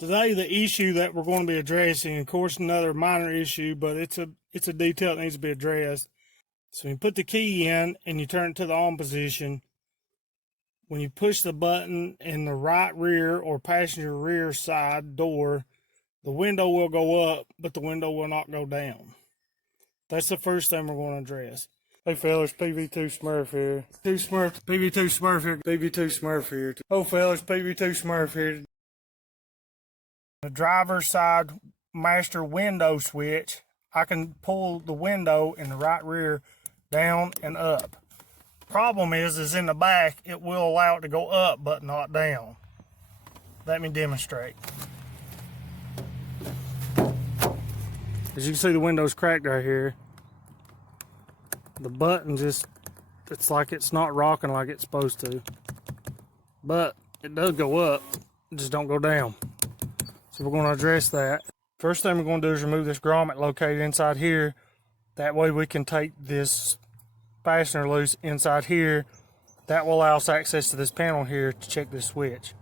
Today, the issue that we're going to be addressing, of course, another minor issue, but it's a detail that needs to be addressed. So you put the key in and you turn it to the on position. When you push the button in the right rear or passenger rear side door, the window will go up, but the window will not go down. That's the first thing we're going to address. Hey fellas, PV2 Smurf here. PV2 Smurf here. PV2 Smurf here. Oh fellas, PV2 Smurf here. The driver's side master window switch, I can pull the window in the right rear down and up. Problem is in the back, it will allow it to go up but not down. Let me demonstrate. As you can see, the window's cracked right here. The button just, it's like it's not rocking like it's supposed to. But it does go up, it just don't go down. So we're going to address that. First thing we're going to do is remove this grommet located inside here. That way we can take this fastener loose inside here. That will allow us access to this panel here to check this switch.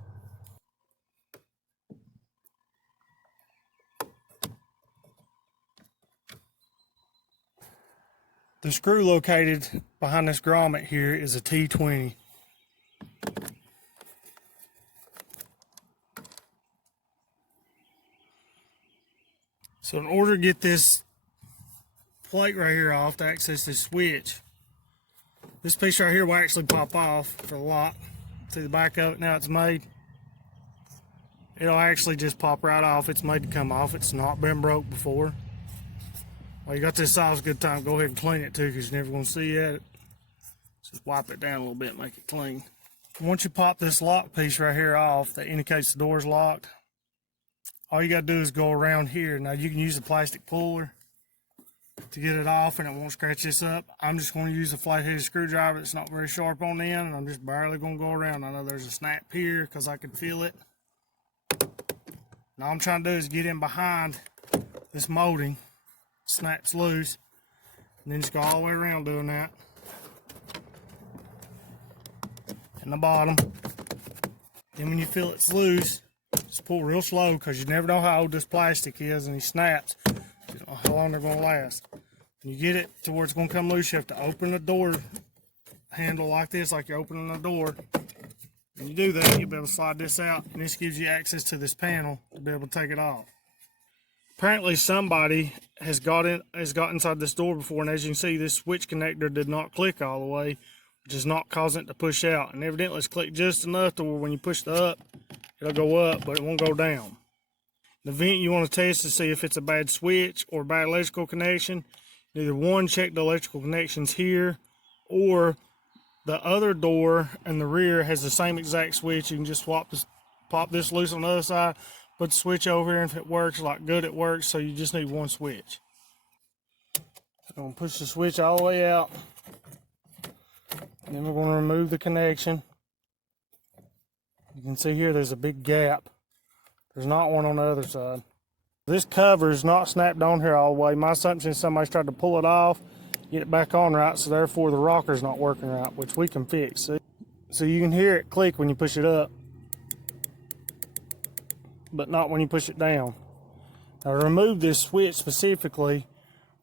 The screw located behind this grommet here is a T20. So in order to get this plate right here off to access this switch, this piece right here will actually pop off for the lock. See the back of it now it's made? It'll actually just pop right off. It's made to come off. It's not been broke before. Well, you got this off, it's a good time. Go ahead and clean it too, because you're never going to see it. Just wipe it down a little bit and make it clean. Once you pop this lock piece right here off that indicates the door's locked, all you got to do is go around here. Now you can use a plastic puller to get it off and it won't scratch this up. I'm just going to use a flat-headed screwdriver that's not very sharp on the end, and I'm just barely going to go around. I know there's a snap here because I can feel it. Now all I'm trying to do is get in behind this molding. Snaps loose, and then just go all the way around doing that. And the bottom. Then when you feel it's loose, just pull real slow, because you never know how old this plastic is, and these snaps, you don't know how long they're going to last. When you get it to where it's going to come loose, you have to open the door handle like this, like you're opening a door. When you do that, you'll be able to slide this out, and this gives you access to this panel to be able to take it off. Apparently somebody has got inside this door before, and as you can see, this switch connector did not click all the way, which is not causing it to push out. And evidently it's clicked just enough to where when you push the up, it'll go up, but it won't go down. The vent you want to test to see if it's a bad switch or a bad electrical connection. Either one, check the electrical connections here, or the other door in the rear has the same exact switch. You can just pop this loose on the other side, put the switch over here, and if it works, like good, it works. So you just need one switch. I'm going to push the switch all the way out. And then we're going to remove the connection. You can see here there's a big gap. There's not one on the other side. This cover is not snapped on here all the way. My assumption is somebody's tried to pull it off, get it back on right, so therefore the rocker's not working right, which we can fix. See? So you can hear it click when you push it up, but not when you push it down. Now to remove this switch specifically,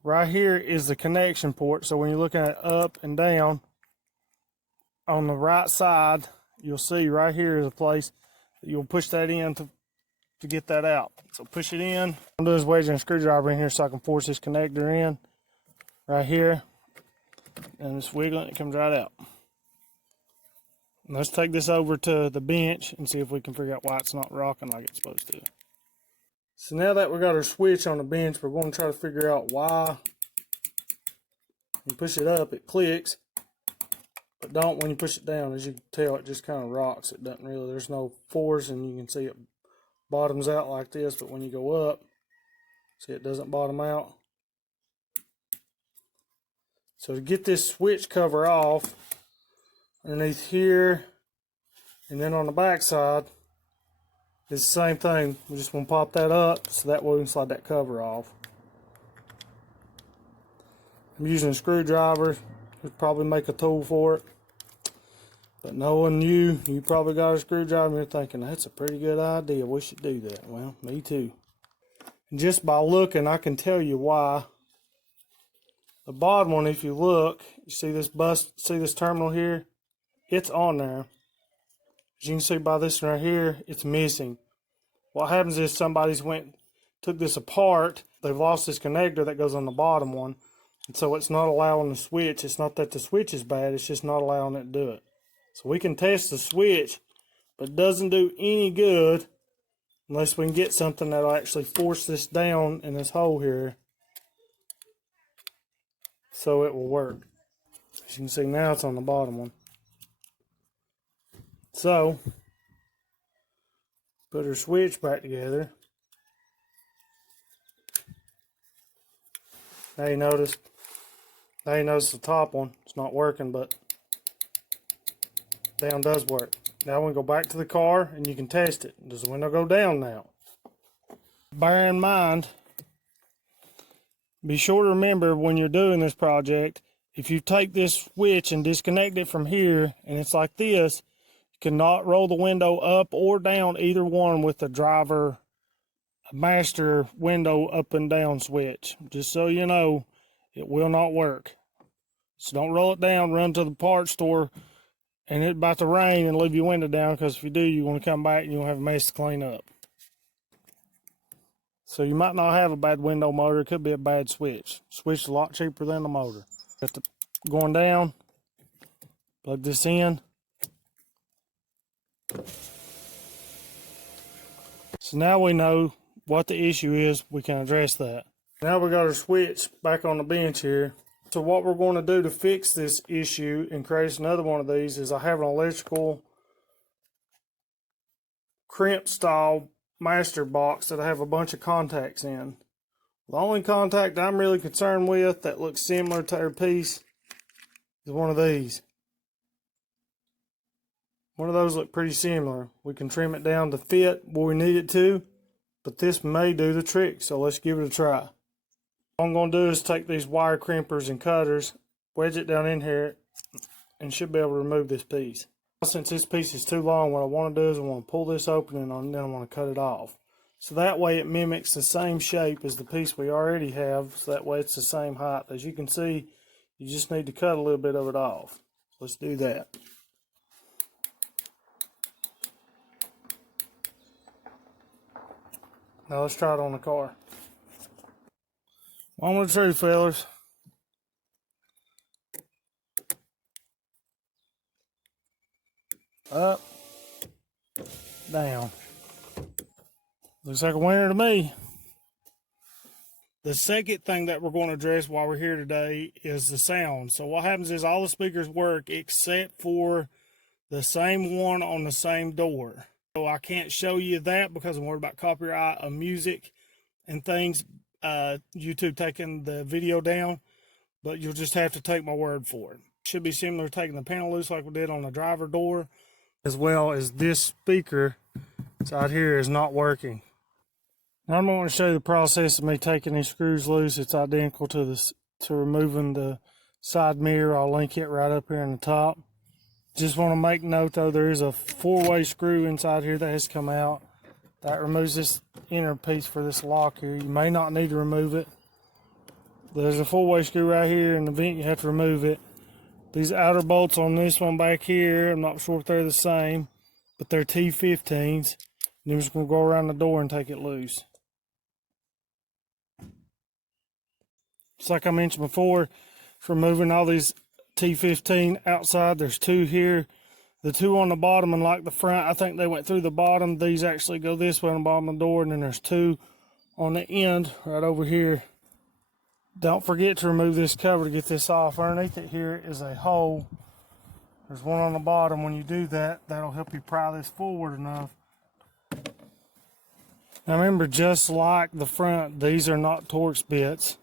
right here is the connection port. So when you're looking at up and down, on the right side, you'll see right here is a place that you'll push that in to get that out. So push it in. What I'm doing is wedging a screwdriver in here so I can force this connector in right here, and just wiggling it, it comes right out. Let's take this over to the bench and see if we can figure out why it's not rocking like it's supposed to. So now that we got our switch on the bench, we're going to try to figure out why when you push it up, it clicks, but don't when you push it down. As you can tell, it just kind of rocks. It doesn't really, there's no force, and you can see it bottoms out like this, but when you go up, see it doesn't bottom out. So to get this switch cover off, underneath here, and then on the back side, it's the same thing. We just want to pop that up so that way we can slide that cover off. I'm using a screwdriver. We'd probably make a tool for it. But knowing you probably got a screwdriver and you're thinking, that's a pretty good idea. We should do that. Well, me too. And just by looking, I can tell you why. The bottom one, if you look, you see this terminal here? It's on there. As you can see by this right here, it's missing. What happens is somebody's took this apart. They've lost this connector that goes on the bottom one. And so it's not allowing the switch. It's not that the switch is bad, it's just not allowing it to do it. So we can test the switch, but it doesn't do any good unless we can get something that'll actually force this down in this hole here so it will work. As you can see now, it's on the bottom one. So, put our switch back together. Now you notice the top one, it's not working, but down does work. Now we go back to the car and you can test it. Does the window go down now? Bear in mind, be sure to remember when you're doing this project, if you take this switch and disconnect it from here and it's like this, you cannot roll the window up or down either one with the driver master window up and down switch. Just so you know, it will not work. So don't roll it down, run to the parts store and it's about to rain and leave your window down, because if you do, you're going to come back and you'll have a mess to clean up. So you might not have a bad window motor, it could be a bad switch. Switch is a lot cheaper than the motor. Going down, plug this in. So now we know what the issue is, we can address that. Now we got our switch back on the bench here. So what we're going to do to fix this issue and create another one of these is I have an electrical crimp style master box that I have a bunch of contacts in. The only contact I'm really concerned with that looks similar to our piece is one of these. One of those look pretty similar. We can trim it down to fit where we need it to, but this may do the trick, so let's give it a try. All I'm going to do is take these wire crimpers and cutters, wedge it down in here, and should be able to remove this piece. Since this piece is too long, what I want to do is I want to pull this open and then I want to cut it off. So that way it mimics the same shape as the piece we already have, so that way it's the same height. As you can see, you just need to cut a little bit of it off. Let's do that. Now let's try it on the car. Moment of truth, fellas. Up, down. Looks like a winner to me. The second thing that we're going to address while we're here today is the sound. So what happens is all the speakers work except for the same one on the same door. So I can't show you that because I'm worried about copyright of music and things. YouTube taking the video down, but you'll just have to take my word for it. Should be similar to taking the panel loose like we did on the driver door, as well as this speaker side here is not working. Now I'm going to show you the process of me taking these screws loose. It's identical to removing the side mirror. I'll link it right up here in the top. Just want to make note though, there is a 4-way screw inside here that has come out. That removes this inner piece for this lock here. You may not need to remove it. There's a 4-way screw right here in the vent, you have to remove it. These outer bolts on this one back here, I'm not sure if they're the same, but they're T15s. And I'm just going to go around the door and take it loose. Just like I mentioned before, for removing all these T15 outside, there's 2 here. The 2 on the bottom and like the front, I think they went through the bottom. These actually go this way on the bottom of the door, and then there's 2 on the end right over here. Don't forget to remove this cover to get this off. Underneath it here is a hole. There's one on the bottom. When you do that, that'll help you pry this forward enough. Now remember, just like the front, these are not Torx bits.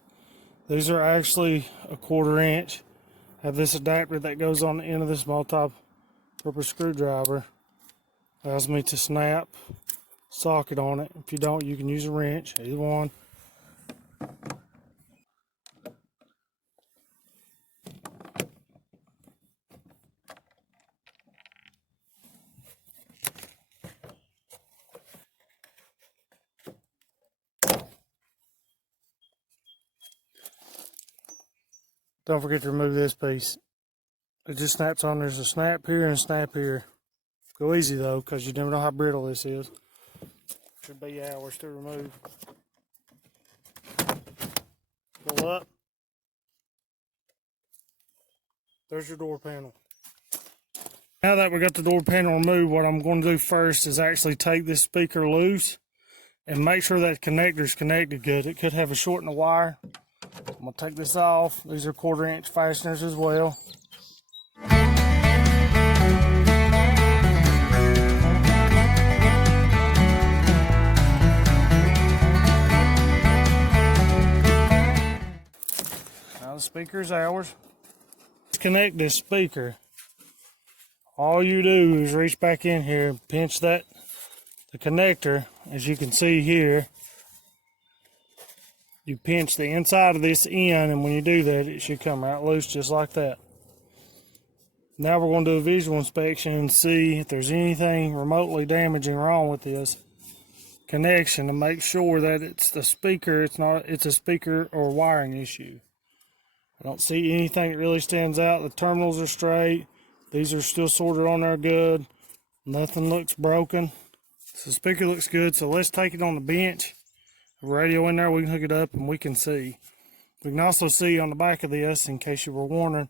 These are actually a 1/4 inch. Have this adapter that goes on the end of this multi-purpose screwdriver. Allows me to snap socket on it. If you don't, you can use a wrench, either one. Don't forget to remove this piece. It just snaps on. There's a snap here and a snap here. Go easy though, because you never know how brittle this is. Should be hours to remove. Pull up. There's your door panel. Now that we got the door panel removed, what I'm going to do first is actually take this speaker loose and make sure that connector is connected good. It could have a short in the wire. I'm going to take this off. These are 1/4 inch fasteners as well. Now the speaker is ours. Connect this speaker. All you do is reach back in here, pinch the connector, as you can see here. You pinch the inside of this end, and when you do that, it should come out loose just like that. Now we're going to do a visual inspection and see if there's anything remotely damaging wrong with this connection to make sure that it's the speaker, it's a speaker or wiring issue. I don't see anything that really stands out. The terminals are straight. These are still sorted on there good. Nothing looks broken. So the speaker looks good. So let's take it on the bench. The radio in there, we can hook it up and we can see. We can also see on the back of this, in case you were wondering,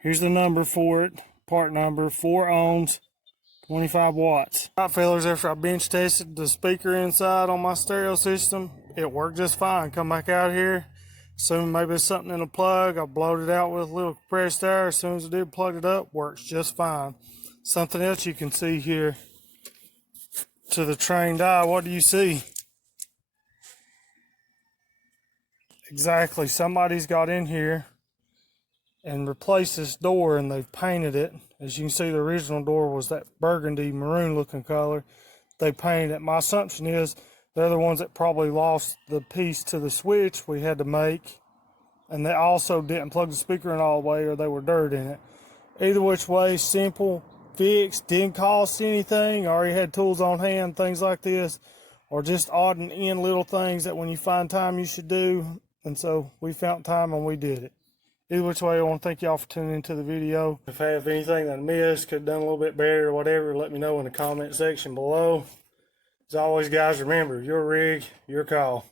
here's the number for it. Part number, 4 ohms, 25 watts. All right, fellas, after I bench tested the speaker inside on my stereo system, it worked just fine. Come back out here. Assuming maybe it's something in the plug, I blowed it out with a little compressed air. As soon as I did plug it up, works just fine. Something else you can see here to the trained eye, what do you see? Exactly, somebody's got in here and replaced this door and they've painted it. As you can see, the original door was that burgundy maroon looking color. They painted it. My assumption is they're the ones that probably lost the piece to the switch we had to make, and they also didn't plug the speaker in all the way, or they were dirt in it. Either which way, simple fix, didn't cost anything. Already had tools on hand, things like this, or just odd and end little things that when you find time you should do. And so we found time and we did it. Either which way, I want to thank y'all for tuning into the video. If I have anything that I missed, could have done a little bit better or whatever, let me know in the comment section below. As always, guys, remember, your rig, your call.